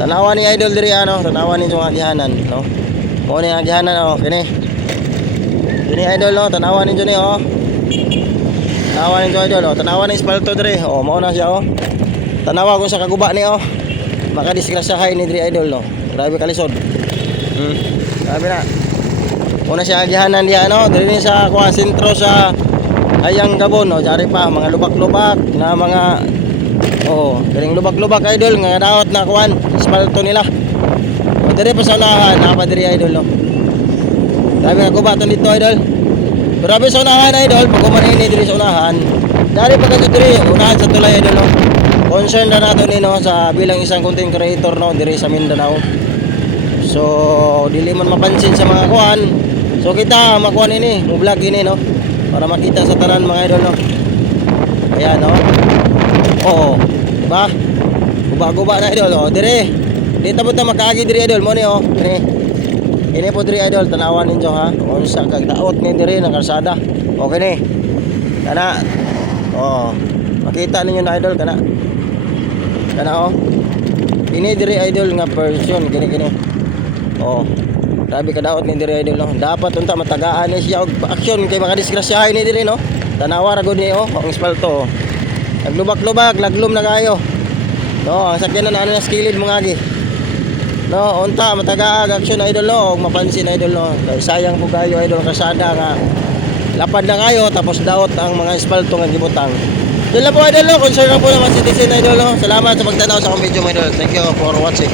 Tanawa ni idol diri ano, tanawa ni yung agihanan, no. Mo ni agihanan oh, kini. Kini idol no, tanawa ni ni oh. Tanawa ni idol oh, tanawa ni espalto diri. Oh, mao na siya oh. Tanawa kung sa kaguba ni oh. Makadisgrasyahay ni diri idol no. Grabe kalisod. Grabe na. Una siya agihanan diya no, diri ni sa kuha sentro sa Ayang Gabon no, jari pa mga lubak-lubak na mga galing lubak-lubak idol nga daot na kuan, espalto nila. O diri pa sa unahan, napa diri idol no. Grabe nga gubaton dito idol. Grabe sa unahan idol, pag kumanini diri sa unahan. Dari pa kadto diri unahan sa tulay idol no. Concern na nato ni no sa bilang isang content creator no diri sa Mindanao. So dili man mapansin sa mga kuan. So kita makuan ini, mo vlog ini no para makita sa tanan mga idol no. Ayan no. Oo, ba? Guba-guba na idol oh, dire. Dito po ta makaagi diri idol mo ni oh. Ini po diri idol tanawan ninyo ha. Unsa kag daot ni diri ng kalsada. Okay ni. Kana. Oh. Makita ninyo na idol kana. Kana oh. Ini diri idol nga person kini. Oh. Grabe ka daot ni diri idol no. Dapat unta matagaan ni siya og action kay makadisgrasyahay ni diri no. Tanawa ra gud ni oh, ang espalto. Naglubak-lubak, laglum na kayo. No, ang sakyanan na ano na skilled mga agi. No, unta matagaag action idol no, og mapansin idol no. Kay sayang po kayo idol kasada nga lapad na kayo tapos daot ang mga espalto nga gibutang. Dila po idol no, concern na po naman citizen idol no. Salamat sa pagtanaw sa akong video mga idol. Thank you for watching.